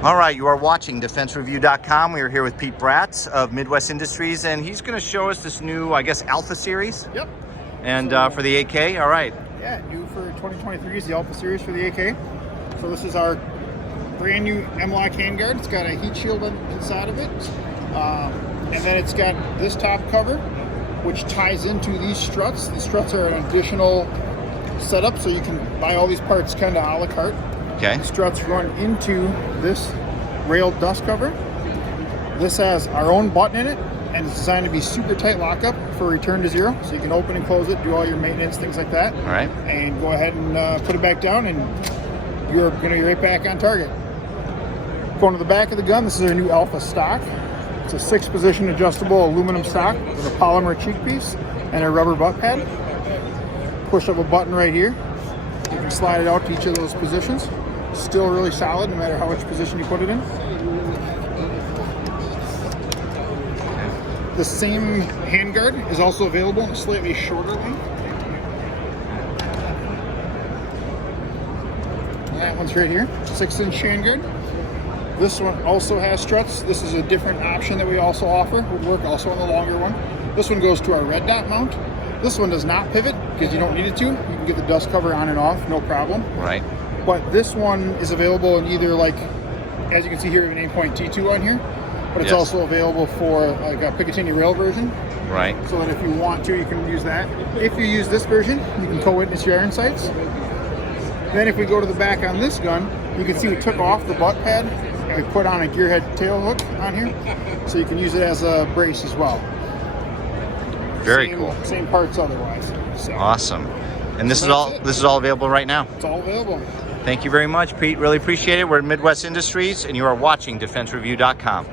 All right, you are watching DefenseReview.com. We are here with Pete Bratz of Midwest Industries, and he's going to show us this new, I guess, Alpha Series. Yep. And for the AK, all right. Yeah, new for 2023 is the Alpha Series for the AK. So this is our brand new m-lok handguard. It's got a heat shield inside of it. And then it's got this top cover, which ties into these struts. The struts are an additional setup, so you can buy all these parts kind of a la carte. Okay. The struts run into this railed dust cover. This has our own button in it, and it's designed to be super tight lockup for return to zero. So you can open and close it, do all your maintenance, things like that. All right. And go ahead and put it back down, and you're going to be right back on target. Going to the back of the gun, this is our new Alpha stock. It's a 6-position adjustable aluminum stock with a polymer cheek piece and a rubber butt pad. Push up a button right here. You can slide it out to each of those positions. Still really solid no matter how much position you put it in. The same handguard is also available in a slightly shorter length. And that one's right here, 6-inch handguard. This one also has struts. This is a different option that we also offer. Would work also on the longer one. This one goes to our red dot mount. This one does not pivot because you don't need it to. You can get the dust cover on and off, no problem. Right. But this one is available in either, like, as you can see here, we have an 8-point T2 on here, but it's also available for like a Picatinny rail version. Right. So that if you want to, you can use that. If you use this version, you can co-witness your iron sights. Then if we go to the back on this gun, you can see we took off the butt pad and we put on a gearhead tail hook on here, so you can use it as a brace as well. Very cool. Same parts otherwise. So. Awesome. And this is all available right now. It's all available. Thank you very much, Pete. Really appreciate it. We're at Midwest Industries, and you are watching DefenseReview.com.